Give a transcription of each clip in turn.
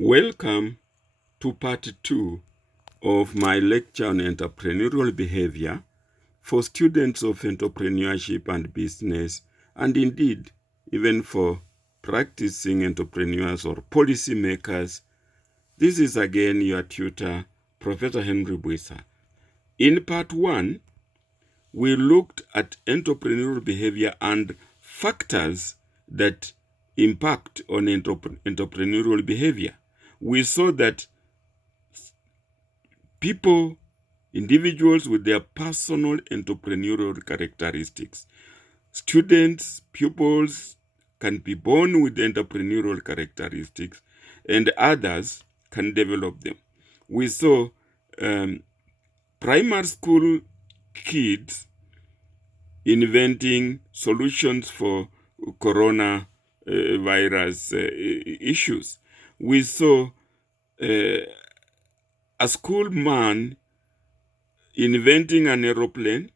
Welcome to part 2 of my lecture on entrepreneurial behavior for students of entrepreneurship and business, and indeed even for practicing entrepreneurs or policymakers. This is again your tutor, Professor Henry Buisa. In part 1, we looked at entrepreneurial behavior and factors that impact on entrepreneurial behavior. We saw that individuals with their personal entrepreneurial characteristics, students, pupils can be born with entrepreneurial characteristics and others can develop them. We saw primary school kids inventing solutions for coronavirus issues. We saw a schoolman inventing an aeroplane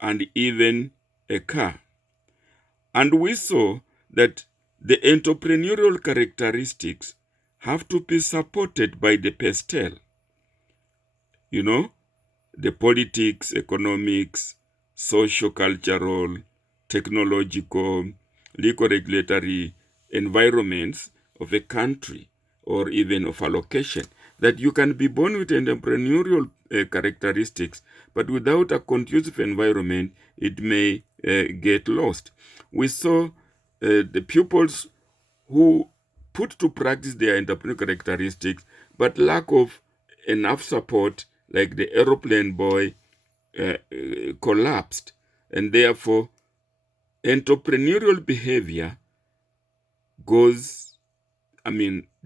and even a car. And we saw that the entrepreneurial characteristics have to be supported by the pastel. The politics, economics, socio-cultural, technological, legal regulatory environments of a country or even of a location. That you can be born with entrepreneurial characteristics, but without a conducive environment, it may get lost. We saw the pupils who put to practice their entrepreneurial characteristics, but lack of enough support, like the aeroplane boy, collapsed, and therefore entrepreneurial behavior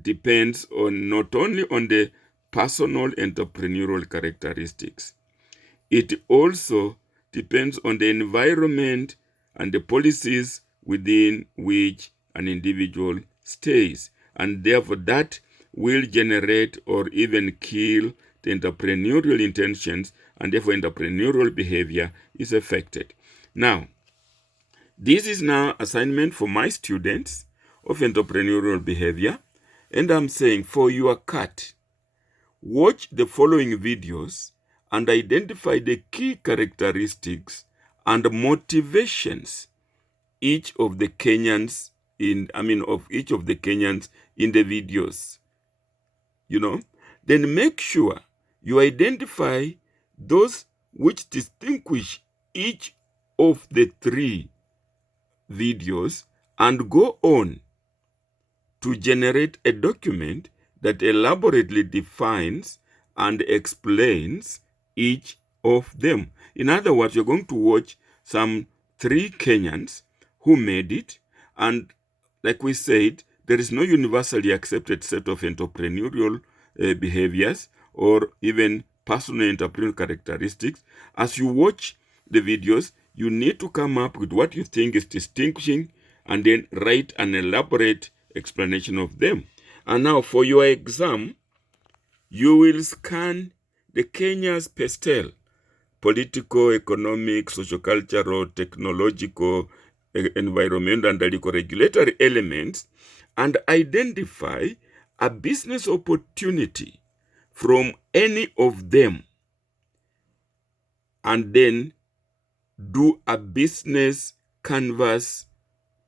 depends on not only on the personal entrepreneurial characteristics, it also depends on the environment and the policies within which an individual stays, and therefore that will generate or even kill the entrepreneurial intentions, and therefore entrepreneurial behavior is affected. Now, this is now assignment for my students of entrepreneurial behavior, and I'm saying for your cat, watch the following videos and identify the key characteristics and motivations of each of the Kenyans in the videos. Then make sure you identify those which distinguish each of the 3 videos and go on to generate a document that elaborately defines and explains each of them. In other words, you're going to watch some 3 Kenyans who made it, and like we said, there is no universally accepted set of entrepreneurial behaviors or even personal entrepreneurial characteristics. As you watch the videos, you need to come up with what you think is distinguishing and then write an elaborate explanation of them. And now for your exam, you will scan the Kenya's pastel: political, economic, sociocultural, technological, environmental, and legal regulatory elements, and identify a business opportunity from any of them, and then do a business canvas,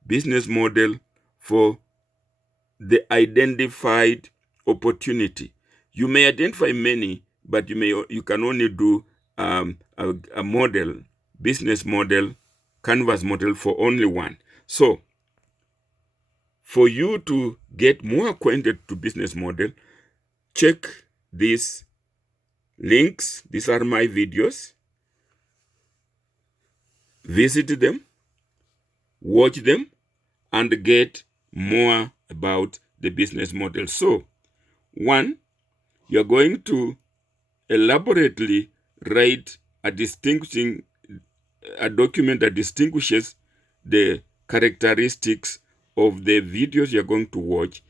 business model for the identified opportunity. You may identify many, but you can only do a model, business model, canvas model for only one. So, for you to get more acquainted to business model, check these links. These are my videos. Visit them, watch them, and get more about the business model. So, 1, you're going to elaborately write a document that distinguishes the characteristics of the videos you're going to watch.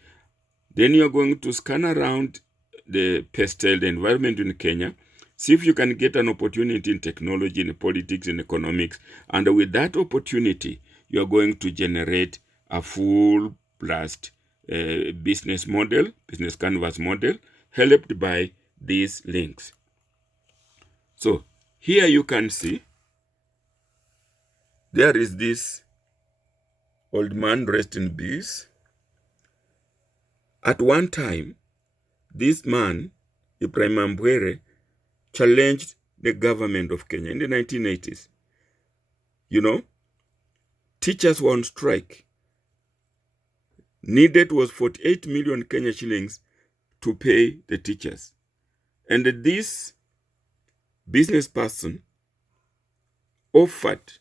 Then you're going to scan around the pastel, the environment in Kenya, see if you can get an opportunity in technology, in politics, in economics, and with that opportunity, you're going to generate a full blast business model, business canvas model, helped by these links. So here you can see there is this old man, rest in peace. At one time, this man, Ibrahim Ambwere, challenged the government of Kenya in the 1980s. You know, teachers were on strike. Needed was 48 million Kenya shillings to pay the teachers. And this business person offered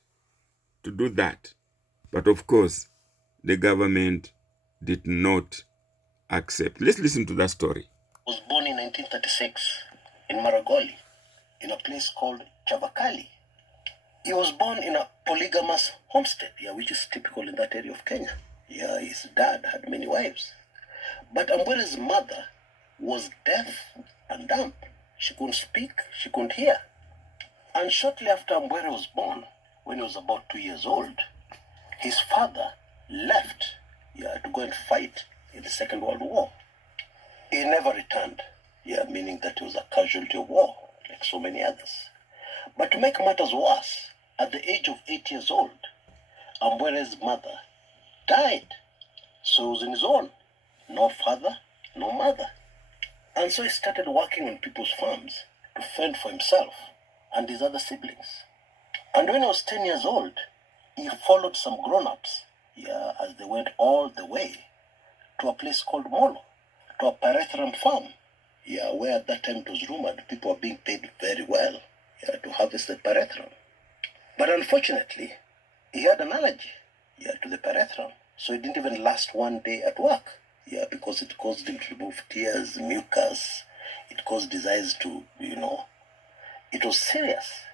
to do that. But of course, the government did not accept. Let's listen to that story. He was born in 1936 in Maragoli, in a place called Chavakali. He was born in a polygamous homestead, which is typical in that area of Kenya. His dad had many wives. But Ambwere's mother was deaf and dumb. She couldn't speak, she couldn't hear. And shortly after Ambwere was born, when he was about 2 years old, his father left to go and fight in the Second World War. He never returned, meaning that he was a casualty of war, like so many others. But to make matters worse, at the age of 8 years old, Ambwere's mother died. So he was on his own. No father, no mother. And so he started working on people's farms to fend for himself and his other siblings. And when he was 10 years old, he followed some grown-ups, as they went all the way to a place called Molo, to a pyrethrum farm, where at that time it was rumored people were being paid very well, to harvest the pyrethrum. But unfortunately, he had an allergy, to the pyrethrum, so he didn't even last one day at work, because it caused him to remove tears, mucus, it caused his eyes to, it was serious.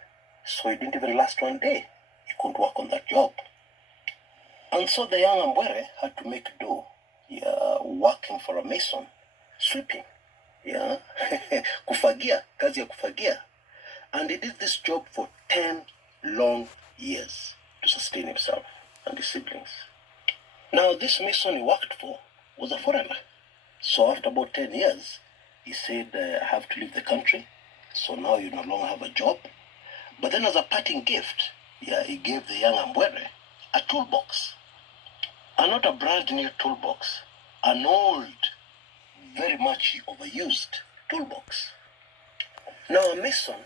So he didn't even last one day. He couldn't work on that job. And so the young Ambwere had to make do, working for a mason, sweeping, kufagia, kazi ya kufagia. And he did this job for 10 long years to sustain himself and his siblings. Now this mason he worked for was a foreigner. So after about 10 years, he said, I have to leave the country. So now you no longer have a job. But then as a parting gift, he gave the young Ambwere a toolbox. And not a brand new toolbox, an old, very much overused toolbox. Now a mason,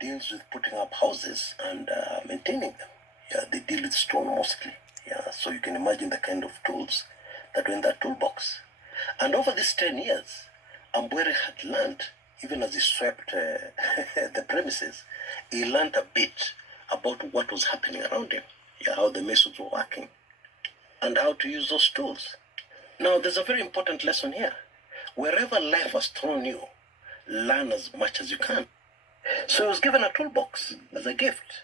deals with putting up houses and maintaining them. They deal with stone mostly. So you can imagine the kind of tools that were in that toolbox. And over these 10 years, Ambwere had learned, even as he swept the premises, he learned a bit about what was happening around him, how the masons were working, and how to use those tools. Now, there's a very important lesson here. Wherever life has thrown you, learn as much as you can. So he was given a toolbox as a gift.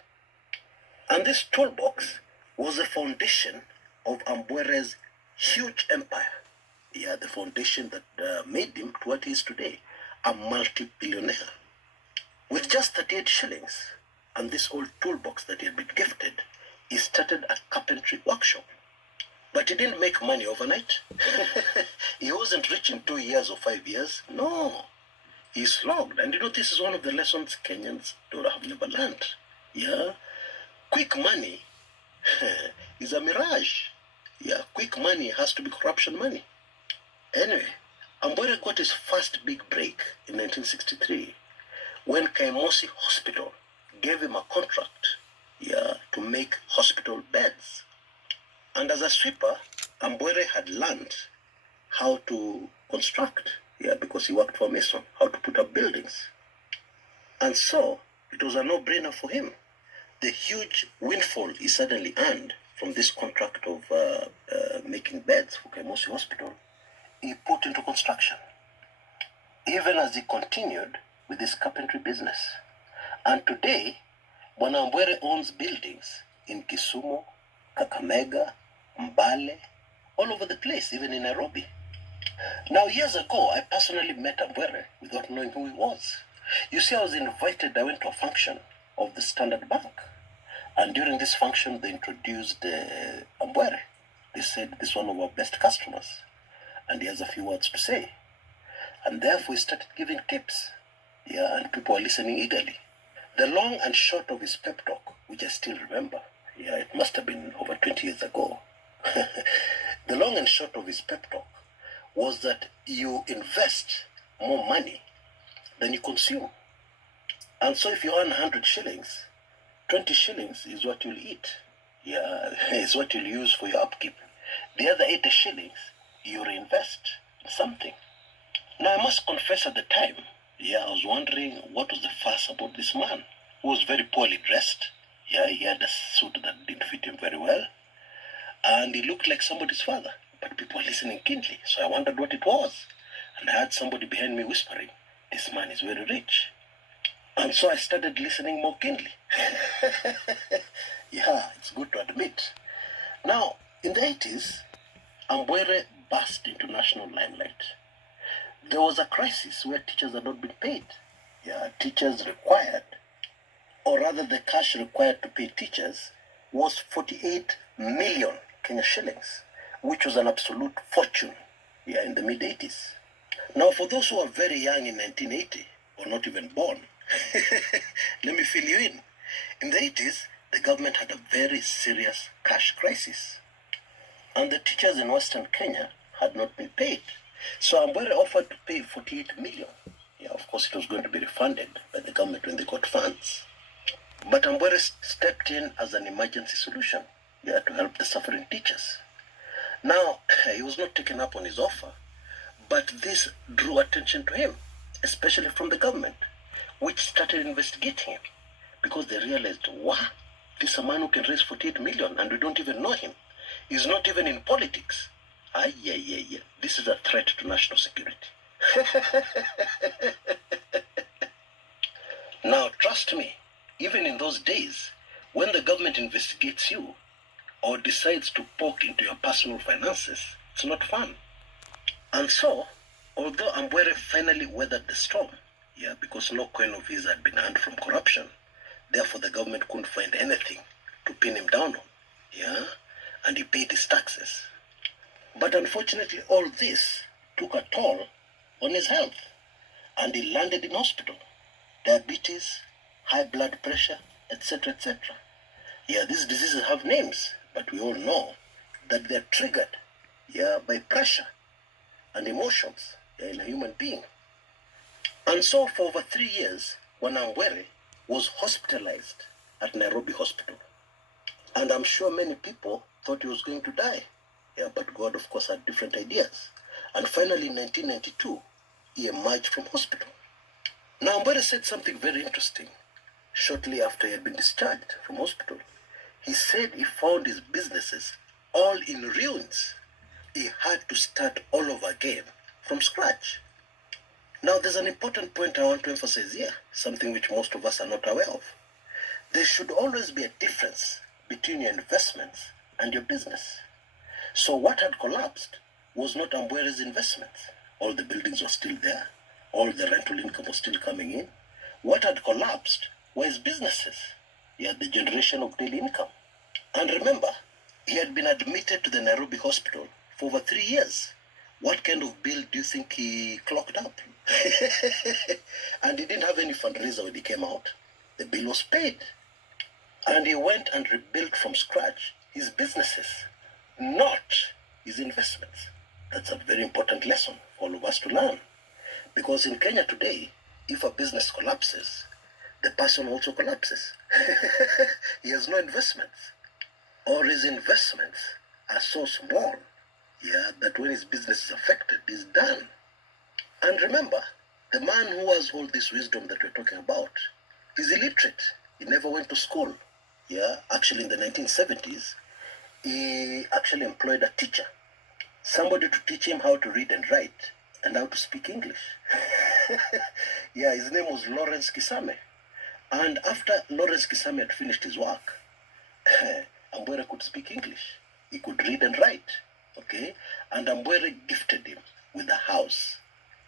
And this toolbox was the foundation of Ambwere's huge empire. The foundation that made him to what he is today, a multi-billionaire. With just 38 shillings and this old toolbox that he had been gifted, he started a carpentry workshop. But he didn't make money overnight. He wasn't rich in 2 years or 5 years. No. He slogged. And this is one of the lessons Kenyans have never learned. Quick money is a mirage. Quick money has to be corruption money. Anyway, Ambwere got his first big break in 1963 when Kaimosi Hospital gave him a contract to make hospital beds. And as a sweeper, Ambwere had learned how to construct, because he worked for Mason, how to put up buildings. And so it was a no-brainer for him. The huge windfall he suddenly earned from this contract of making beds for Kaimosi Hospital, he put into construction, even as he continued with his carpentry business. And today, Bwana Ambwere owns buildings in Kisumu, Kakamega, Mbale, all over the place, even in Nairobi. Now, years ago, I personally met Ambwere without knowing who he was. You see, I was invited, I went to a function of the Standard Bank. And during this function, they introduced Ambwere. They said, this is one of our best customers. and he has a few words to say. And therefore he started giving tips. Yeah, and people are listening eagerly. The long and short of his pep talk, which I still remember, yeah, it must have been over 20 years ago. The long and short of his pep talk was that you invest more money than you consume. And so if you earn 100 shillings, 20 shillings is what you'll eat. Yeah, is what you'll use for your upkeep. The other 80 shillings, you reinvest in something. Now, I must confess at the time, yeah, I was wondering what was the fuss about this man who was very poorly dressed. Yeah, he had a suit that didn't fit him very well. And he looked like somebody's father. But people were listening keenly, so I wondered what it was. And I heard somebody behind me whispering, "This man is very rich." And so I started listening more keenly. Yeah, it's good to admit. Now, in the 80s, Ambwere burst into national limelight. There was a crisis where teachers had not been paid. Yeah, teachers required, or rather the cash required to pay teachers was 48 million Kenya shillings, which was an absolute fortune, yeah, in the mid-80s. Now, for those who are very young in 1980, or not even born, let me fill you in. In the 80s, the government had a very serious cash crisis, and the teachers in Western Kenya had not been paid. So Ambwere offered to pay 48 million. Yeah, of course, it was going to be refunded by the government when they got funds. But Ambwere stepped in as an emergency solution, yeah, to help the suffering teachers. Now, he was not taken up on his offer, but this drew attention to him, especially from the government, which started investigating him because they realized, wow, this is a man who can raise 48 million and we don't even know him. He's not even in politics. Yeah. This is a threat to national security. Now, trust me, even in those days, when the government investigates you or decides to poke into your personal finances, it's not fun. And so, although Ambwere finally weathered the storm, yeah, because no coin of his had been earned from corruption, therefore the government couldn't find anything to pin him down on, yeah, and he paid his taxes. But unfortunately, all this took a toll on his health, and he landed in hospital. Diabetes, high blood pressure, etc., etc. Yeah, these diseases have names, but we all know that they're triggered, yeah, by pressure and emotions, yeah, in a human being. And so for over 3 years, Ambwere was hospitalized at Nairobi Hospital. And I'm sure many people thought he was going to die. Yeah, but God, of course, had different ideas. And finally, in 1992, he emerged from hospital. Now, Ambwere said something very interesting shortly after he had been discharged from hospital. He said he found his businesses all in ruins. He had to start all over again from scratch. Now, there's an important point I want to emphasize here, something which most of us are not aware of. There should always be a difference between your investments and your business. So what had collapsed was not Ambwere's investments. All the buildings were still there. All the rental income was still coming in. What had collapsed were his businesses. He had the generation of daily income. And remember, he had been admitted to the Nairobi hospital for over 3 years. What kind of bill do you think he clocked up? And he didn't have any fundraiser when he came out. The bill was paid. And he went and rebuilt from scratch his businesses, not his investments. That's a very important lesson for all of us to learn. Because in Kenya today, if a business collapses, the person also collapses. He has no investments. Or his investments are so small, yeah, that when his business is affected, he's done. And remember, the man who has all this wisdom that we're talking about is illiterate. He never went to school. Yeah, actually in the 1970s, he actually employed a teacher, somebody to teach him how to read and write and how to speak English. Yeah, his name was Lawrence Kisame. And after Lawrence Kisame had finished his work, Ambwere could speak English. He could read and write, okay? And Ambwere gifted him with a house,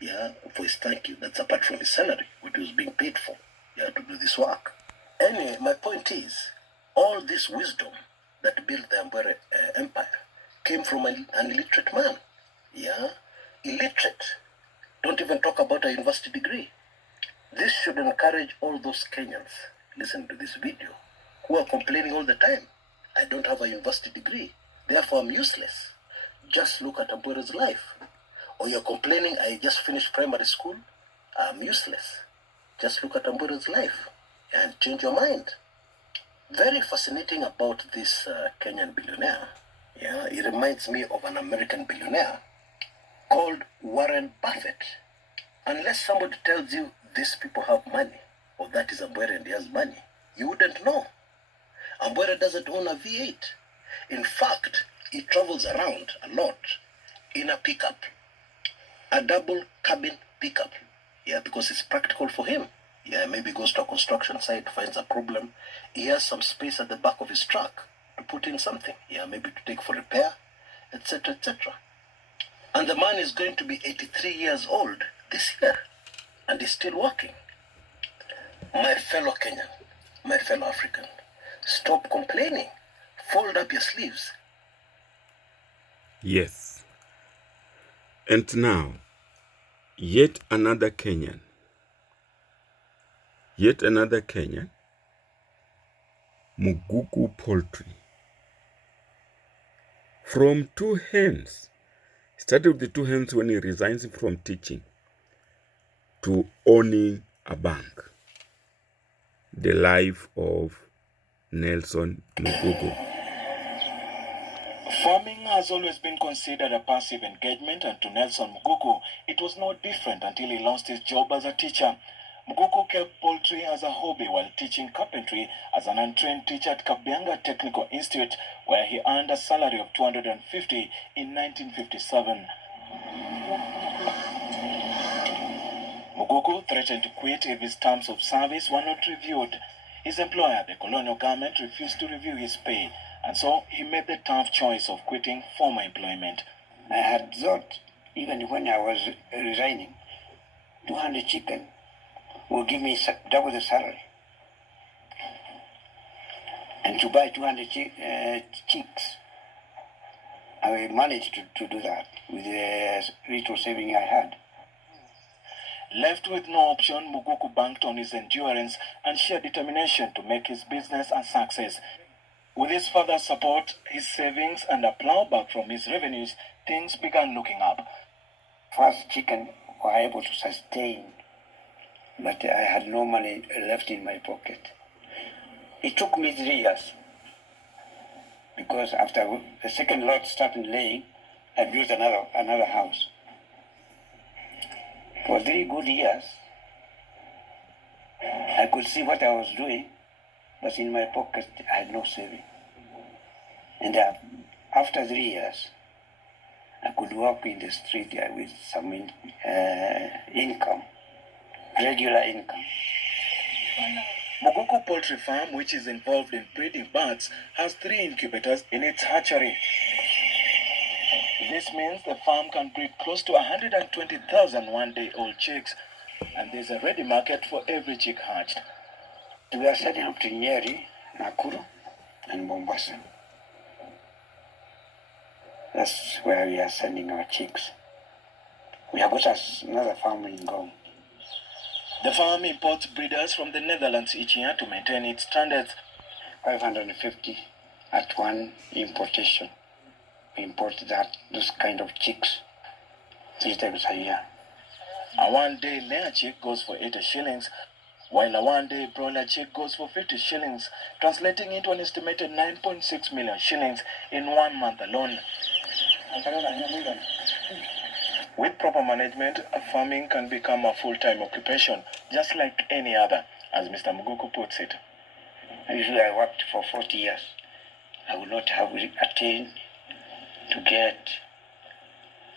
yeah, for his thank you. That's apart from his salary, what he was being paid for, yeah, to do this work. Anyway, my point is, all this wisdom that built the Ambwere empire came from an illiterate man, yeah? illiterate. Don't even talk about a university degree. This should encourage all those Kenyans listening to this video who are complaining all the time. I don't have a university degree, therefore I'm useless. Just look at Abwere's life. Or you're complaining, I just finished primary school, I'm useless. Just look at Abwere's life and change your mind. Very fascinating about this Kenyan billionaire. Yeah, he reminds me of an American billionaire called Warren Buffett. Unless somebody tells you these people have money, or that is Abwere and he has money, you wouldn't know. Abwere doesn't own a V8. In fact, he travels around a lot in a pickup, a double cabin pickup. Yeah, because it's practical for him. Yeah, maybe goes to a construction site, finds a problem. He has some space at the back of his truck to put in something. Yeah, maybe to take for repair, etc., etc. And the man is going to be 83 years old this year, and he's still working. My fellow Kenyan, my fellow African, stop complaining. Fold up your sleeves. Yes. And now, yet another Kenyan, Muguku Poultry. From two hands. Started with the two hands when he resigns from teaching to owning a bank. The life of Nelson Muguku. Farming has always been considered a passive engagement, and to Nelson Muguku, it was no different until he lost his job as a teacher. Muguku kept poultry as a hobby while teaching carpentry as an untrained teacher at Kabianga Technical Institute, where he earned a salary of $250 in 1957. Muguku threatened to quit if his terms of service were not reviewed. His employer, the colonial government, refused to review his pay, and so he made the tough choice of quitting former employment. I had thought, even when I was resigning, 200 chicken will give me double the salary. And to buy 200 chicks, I managed to do that with the little saving I had. Left with no option, Muguku banked on his endurance and sheer determination to make his business a success. With his father's support, his savings, and a plowback from his revenues, things began looking up. First chicken were able to sustain, but I had no money left in my pocket. It took me 3 years, because after the second lot started laying, I built another house. For 3 good years, I could see what I was doing, but in my pocket I had no saving. And after 3 years, I could walk in the street with some income, regular income. Muguku Poultry Farm, which is involved in breeding birds, has 3 incubators in its hatchery. This means the farm can breed close to 120,000 one-day-old chicks, and there's a ready market for every chick hatched. We are setting up to Nyeri, Nakuru, and Mombasa. That's where we are sending our chicks. We have got another farm in Ngong. The farm imports breeders from the Netherlands each year to maintain its standards. 550 at one importation. We import those kind of chicks 3 times a year. A one-day layer chick goes for 80 shillings, while a one-day broiler chick goes for 50 shillings, translating into an estimated 9.6 million shillings in 1 month alone. With proper management, farming can become a full-time occupation, just like any other, as Mr. Muguku puts it. Usually I worked for 40 years. I would not have attained to get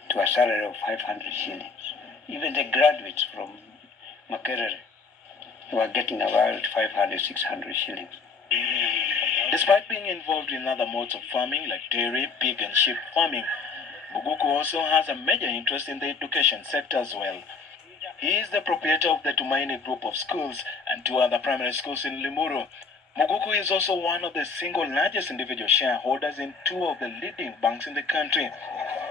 to a salary of 500 shillings. Even the graduates from Makerere were getting about 500, 600 shillings. Despite being involved in other modes of farming like dairy, pig and sheep farming, Muguku also has a major interest in the education sector as well. He is the proprietor of the Tumaini group of schools and 2 other primary schools in Limuru. Muguku is also one of the single largest individual shareholders in two of the leading banks in the country.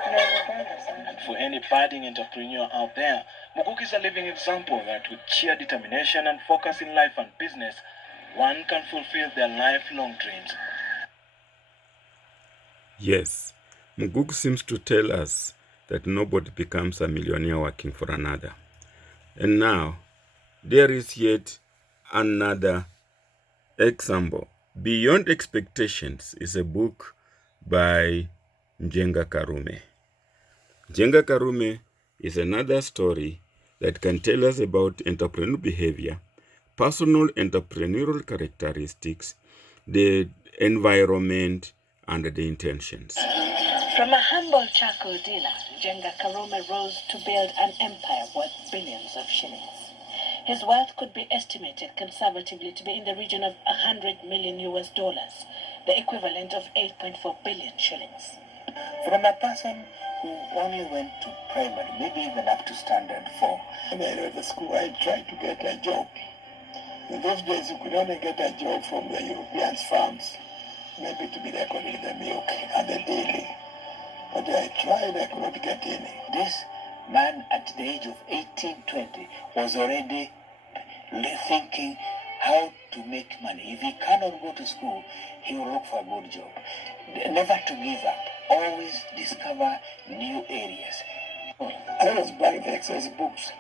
And for any budding entrepreneur out there, Muguku is a living example that with sheer determination and focus in life and business, one can fulfill their lifelong dreams. Yes, Muguku seems to tell us that nobody becomes a millionaire working for another. And now, there is yet another example. Beyond Expectations is a book by Njenga Karume. Njenga Karume is another story that can tell us about entrepreneurial behavior, personal entrepreneurial characteristics, the environment, and the intentions. From a humble charcoal dealer, Njenga Karume rose to build an empire worth billions of shillings. His wealth could be estimated conservatively to be in the region of 100 million US dollars, the equivalent of 8.4 billion shillings. From a person who only went to primary, maybe even up to standard 4. When I left the school, I tried to get a job. In those days, you could only get a job from the Europeans' farms, maybe to be recording the milk and the daily. But I tried, I could not get any. This man at the age of 18, 20 was already thinking how to make money. If he cannot go to school, he will look for a good job. Never to give up. Always discover new areas. I was buying the exercise books,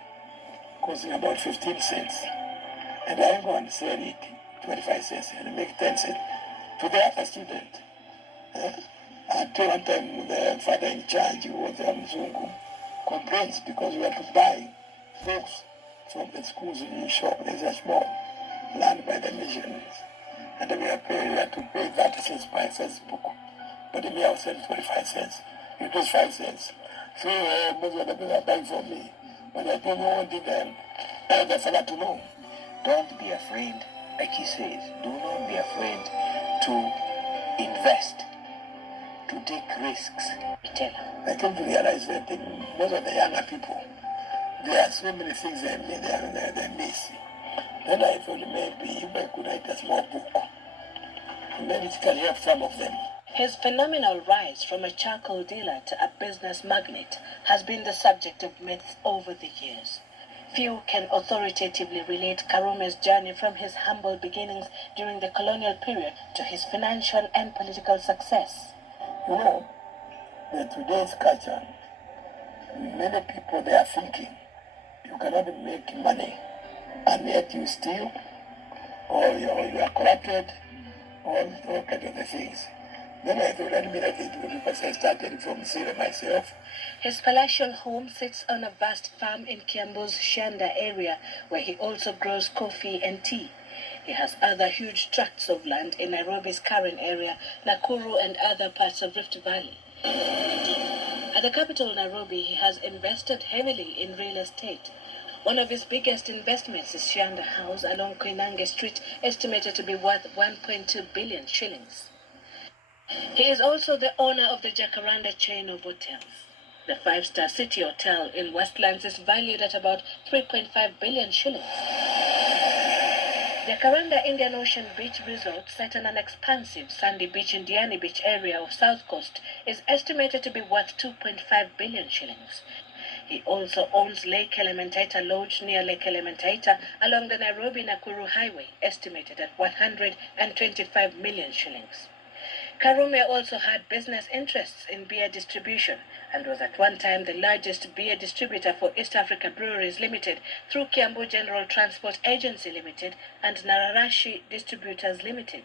costing about 15 cents. And I go and sell it 25 cents and make 10 cents to the other student. Until one time the father in charge, who was a Mzungu, complains because we had to buy books from the schools in the shop. There's a small land by the missionaries. And we had to pay 30 cents per exercise book. But me, I was selling 25 cents. It was 5 cents. So most of the people are buying from me. But I don't want the father to know. Don't be afraid, like he says. Do not be afraid to invest, to take risks. I came to realize that most of the younger people, there are so many things they miss. Then I thought maybe if I could write a small book, maybe it can help some of them. His phenomenal rise from a charcoal dealer to a business magnate has been the subject of myths over the years. Few can authoritatively relate Karume's journey from his humble beginnings during the colonial period to his financial and political success. You know, in today's culture, many people, they are thinking you cannot make money and yet you steal or you are corrupted or all kinds of the things. Then I thought, let me let it do because I started from zero myself. His palatial home sits on a vast farm in Kiambu's Shanda area, where he also grows coffee and tea. He has other huge tracts of land in Nairobi's Karen area, Nakuru and other parts of Rift Valley. At the capital, Nairobi, he has invested heavily in real estate. One of his biggest investments is Shanda House along Koinange Street, estimated to be worth 1.2 billion shillings. He is also the owner of the Jacaranda chain of hotels. The five-star City Hotel in Westlands is valued at about 3.5 billion shillings. Jacaranda Indian Ocean Beach Resort, set on an expansive sandy beach in Diani Beach area of South Coast, is estimated to be worth 2.5 billion shillings. He also owns Lake Elementaita Lodge near Lake Elementaita along the Nairobi-Nakuru Highway, estimated at 125 million shillings. Karume also had business interests in beer distribution and was at one time the largest beer distributor for East Africa Breweries Limited through Kiambu General Transport Agency Limited and Nararashi Distributors Limited.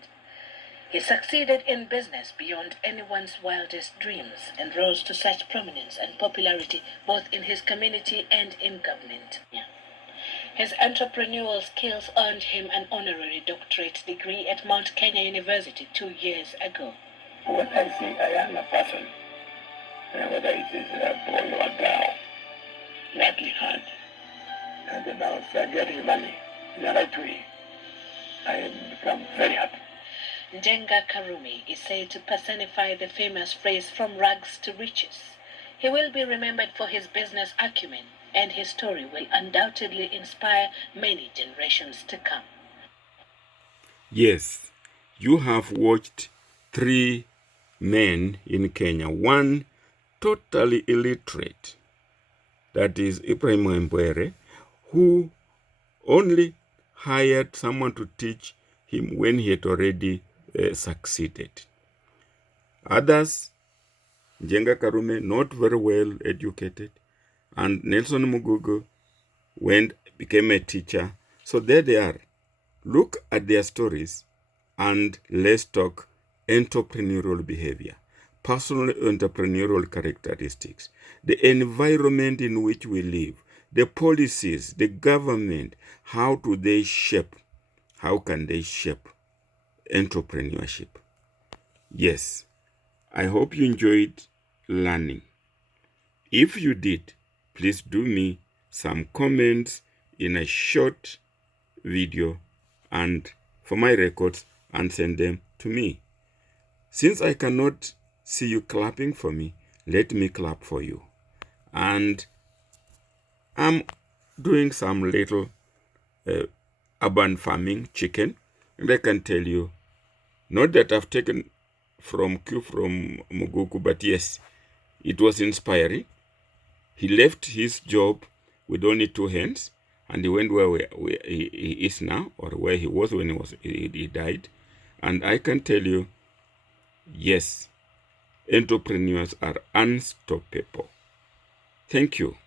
He succeeded in business beyond anyone's wildest dreams and rose to such prominence and popularity both in his community and in government. His entrepreneurial skills earned him an honorary doctorate degree at Mount Kenya University 2 years ago. When I see a younger person, whether it is a boy or a girl, working hard, and now start getting money in the right way, I become very happy. Njenga Karume is said to personify the famous phrase "from rags to riches." He will be remembered for his business acumen, and his story will undoubtedly inspire many generations to come. Yes, you have watched three men in Kenya, one totally illiterate, that is Ibrahim Mbwere, who only hired someone to teach him when he had already succeeded. Others, Njenga Karume, not very well educated, and Nelson Mugugu became a teacher. So there they are. Look at their stories and let's talk entrepreneurial behavior, personal entrepreneurial characteristics, the environment in which we live, the policies, the government, how can they shape entrepreneurship? Yes, I hope you enjoyed learning. If you did, please do me some comments in a short video and for my records and send them to me. Since I cannot see you clapping for me, let me clap for you. And I'm doing some little urban farming chicken, and I can tell you, not that I've taken from Muguku, but yes, it was inspiring. He left his job with only 2 hands, and he went where he is now, or where he was when he died. And I can tell you, yes, entrepreneurs are unstoppable. Thank you.